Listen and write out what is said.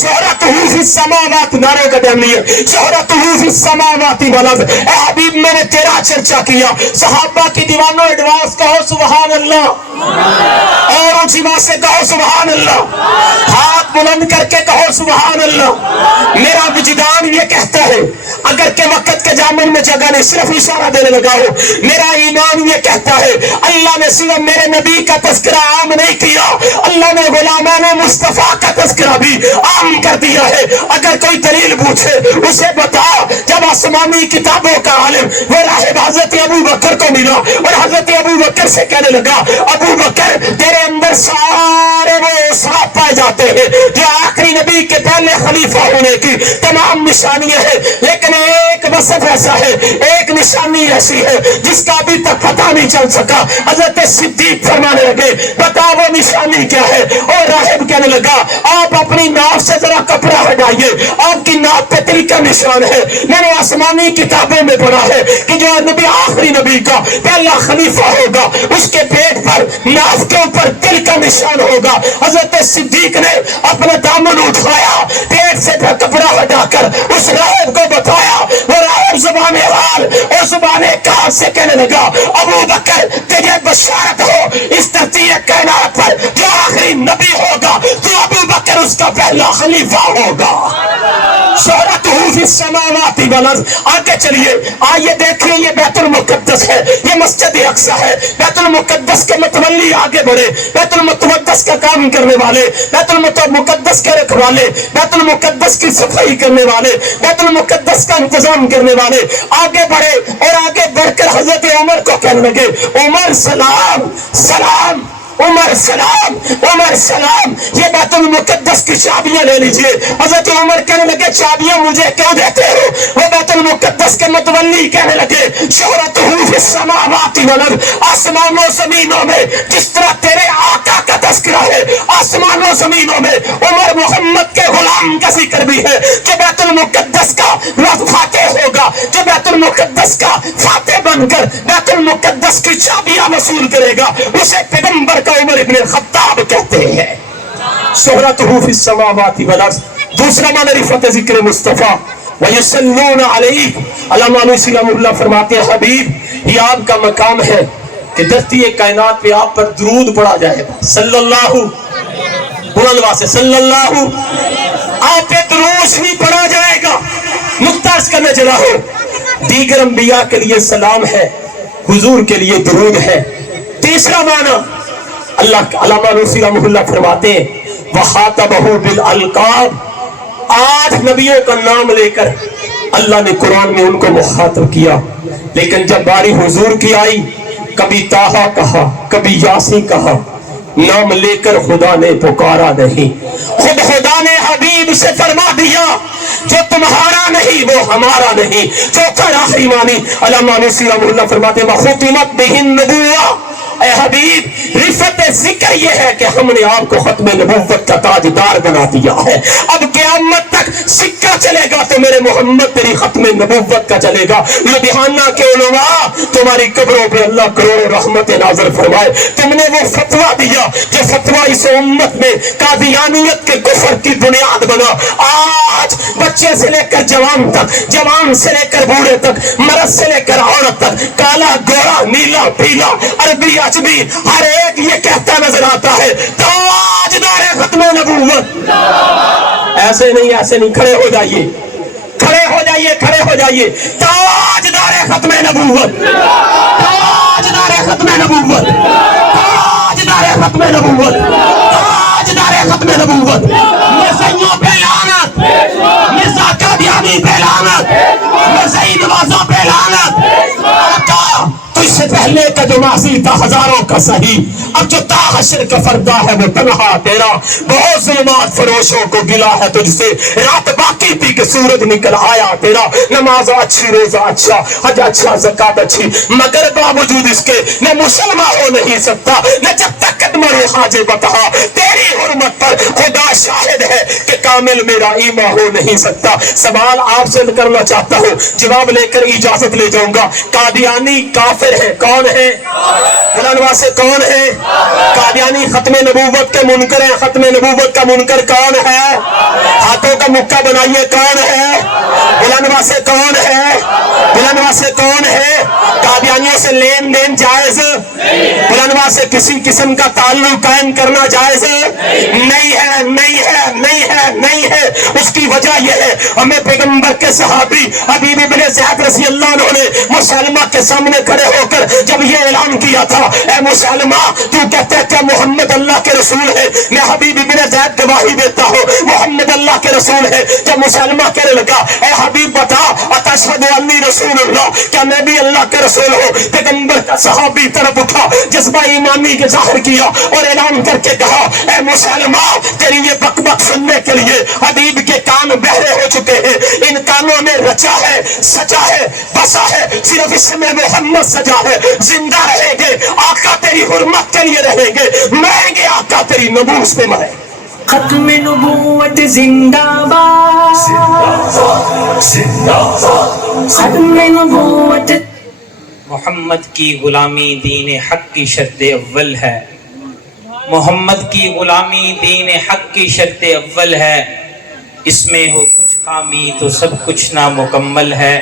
شہرتہ فی السماوات، نعرے کا ٹائم نہیں ہے، شہرتہ فی السماوات والارض۔ اے حبیب میں نے تیرا چرچا کیا، صحابہ کی دیوانوں ایڈوانس کہو سبحان اللہ، اور اونچی بات سے کہو سبحان اللہ، ہاتھ بلند کر کے کہو سبحان اللہ۔ میرا وجدان یہ کہتا ہے اگر کہ وقت کے جامن میں جگہ نہیں، صرف اشارہ دینے لگا ہو، میرا ایمان یہ کہتا ہے اللہ نے صرف میرے نبی کا تذکرہ عام نہیں کیا، اللہ نے غلامان مصطفیٰ کا تذکرہ بھی عام کر دیا ہے۔ اگر کوئی دلیل پوچھے اسے بتا، جب آسمانی کتابوں کا عالم وہ راہب حضرت ابو بکر کو ملا اور حضرت ابو بکر سے کہنے لگا ابو بکر تیرے اندر سارے وہ اوصاف پائے جاتے ہیں جو آخری نبی کے پہلے خلیفہ ہونے کی تمام نشانیاں ہیں، لیکن ایک وصف ایسا ہے، ایک نشانی ایسی ہے جس کا ابھی تک پتہ نہیں چل سکا۔ حضرت صدیق فرمانے لگے بتا وہ نشانی کیا ہے؟ اور راہب کہنے لگا آپ اپنی ناف سے ذرا کپڑا ہٹائیے، آپ کی ناف پہ تل کا نشان ہے۔ میں نے آسمانی کتابوں میں پڑھا ہے کہ جو نبی آخری نبی کا پہلا خلیفہ ہوگا اس کے پیٹ پر ناف کے اوپر تل کا نشان ہوگا۔ حضرت صدیق نے اپنا دامن اٹھایا، پیٹ سے کپڑا ہٹا کر اس راہب کو بتایا، وہ راہب زبان حال اور زبان کار سے کہنے لگا ابو بکر تجھے بشارت ہو اس دھرتی کائنات پر جو آخری نبی ہوگا تو ابو بکر اس کا پہلا خلیفہ ہوگا۔ شہرتہ فی السماوات والارض۔ آگے چلیے، آئیے دیکھیں یہ بیت المقدس ہے، یہ مسجد اقصی ہے۔ بیت المقدس کے متولی آگے بڑھے، بیت المقدس کا کام کرنے والے، بیت المقدس کے رکھوالے، بیت المقدس کی صفائی کرنے والے، بیت المقدس کا انتظام کرنے والے آگے بڑھے اور آگے بڑھ کر حضرت عمر کو کہنے لگے عمر سلام سلام، عمر سلام، عمر سلام، یہ بیت المقدس کی چابیاں لے لیجئے۔ حضرت عمر کہنے لگے چابیاں مجھے کیوں دیتے ہو؟ وہ بیت المقدس کے متولی کہنے لگے شہرتہ فی السماوات والارض، آسمانوں زمینوں میں جس طرح تیرے آقا کا تذکرہ ہے، آسمانوں زمینوں میں عمر محمد کے غلام کا ذکر بھی ہے، جو بیت المقدس کا فاتح ہوگا، جو بیت المقدس کا فاتح بن کر بیت المقدس کی چابیاں وصول کرے گا، اسے پیغمبر عمر ابن الخطاب کہتے ہیں۔ شہرتہ فی السماوات والارض۔ دوسرا معنی رفعت ذکر مصطفیٰ وَيُصَلُّونَ عَلَيْهِ۔ علامہ علوسی رحمہ اللہ فرماتے ہیں حبیب یہ آپ کا مقام ہے کہ دھرتی کائنات پہ آپ پر درود پڑھا جائے گا، صلی اللہ بلند آواز سے صلی اللہ، آپ پہ درود بھی پڑھا جائے گا۔ نقطہ اس کرنے چلا ہو، دیگر انبیاء کے لیے سلام ہے، حضور کے لیے درود ہے۔ تیسرا معنی اللہ علامہ علوسی رحمہ اللہ فرماتے ہیں وَخَاطَبَهُ بِالْأَلْقَابِ، آٹھ نبیوں کا نام لے کر اللہ نے قرآن میں ان کو مخاطب کیا، لیکن جب باری حضور کی آئی کبھی طٰہٰ کہا، کبھی یاسین کہا، نام لے کر خدا نے پکارا نہیں۔ خود خدا نے حبیب سے فرما دیا جو تمہارا نہیں وہ ہمارا نہیں۔ چوتھا آخری معنی علامہ علوسی رحمہ اللہ فرماتے ہیں وَخُتِمَتْ بِهِ النُّبُوَّةُ، اے حبیب رفعت ذکر یہ ہے کہ ہم نے آپ کو ختم نبوت کا تاجدار بنا دیا ہے، اب قیامت تک سکہ چلے گا تو میرے محمد تیری ختم نبوت کا چلے گا۔ لدھیانہ کے علماء تمہاری قبروں پہ اللہ کروڑ رحمت نازل فرمائے، تم نے وہ فتویٰ دیا جو فتویٰ اس امت میں قادیانیت کے کفر کی بنیاد بنا۔ آج بچے سے لے کر جوان تک، جوان سے لے کر بوڑھے تک، مرد سے لے کر عورت تک، کالا گورا نیلا پیلا عربی عجمی ہر ایک یہ کہتا نظر آتا ہے تاجدار ختم نبوت۔ ایسے نہیں، ایسے نہیں، کھڑے ہو جائیے، کھڑے ہو جائیے، کھڑے ہو جائیے، تاجدار ختم نبوت، تاجدار ختم نبوت، تاجدار ختم نبوت، تاجدار ختم نبوت۔ مرزائیوں پہ لعنت، مرزا قادیانی پہ لعنت، مرزائی نوازوں پہ لعنت۔ تو اس سے پہلے کا جو ماضی تھا ہزاروں کا صحیح، اب جو تا حشر کا فردہ ہے وہ تنہا تیرا۔ بہت ظلمات فروشوں کو گلا ہے تجھ سے، رات باقی تھی کہ سورج نکل آیا تیرا۔ نماز اچھی، روزہ اچھا، حج اچھا، زکات اچھی، مگر باوجود اس کے نہ مسلمان ہو نہیں سکتا، نہ جب تک قدم حاج بتا۔ تیری حرمت پر خدا شاہد ہے کہ کامل میرا ایمان ہو نہیں سکتا۔ سوال آپ سے کرنا چاہتا ہوں، جواب لے کر اجازت لے جاؤں گا۔ قادیانی کافر منکر ہیں. کون ہے؟ بلند سے کون ہے؟ قادیانی ختم نبوت کے منکر ہیں. ختم نبوت کا منکر کون ہے؟ ہاتھوں کا مکہ بنائیے. کون ہے؟ بلند سے کون ہے؟ بلند سے کون ہے؟ قادیانیوں سے لین دین جائز؟ بلند سے کسی قسم کا تعلق قائم کرنا جائز نہیں ہے. نہیں ہے نہیں ہے نہیں ہے. اس کی وجہ یہ ہے ہمیں پیغمبر کے صحابی حبیب ابن زیاد رضی اللہ عنہ نے مسلمہ کے سامنے کھڑے ہو کر جب یہ اعلان کیا تھا, اے مسلمہ تو کہتے ہیں کہ محمد اللہ کے رسول ہے, میں حبیب ابن زیاد گواہی دیتا ہوں محمد اللہ کے رسول ہے. جب مسلمہ کہنے لگا اے حبیب بتا اتشہد انی رسول اللہ, کیا میں بھی اللہ کے رسول ہوں؟ پیغمبر کا صحابی طرف اٹھا, جذبہ ایمانی کے ظاہر کیا اور اعلان کر کے کہا اے مسلمہ تیری یہ بک بک سننے کے لیے حبیب کے کان بہرے ہو چکے ہیں. ان کانوں میں رچا ہے, سجا ہے, بسا ہے, صرف اسم محمد سجا ہے. زندہ رہیں گے آقا تیری حرمت کے لیے رہیں گے, مریں گے آقا تیری نبوت پہ مریں. ختم نبوت زندہ باد, ختم نبوت. محمد کی غلامی دین حق کی شرط اول ہے. محمد کی غلامی دین حق کی شرط اول ہے. اس میں ہو کچھ خامی تو سب کچھ نامکمل ہے.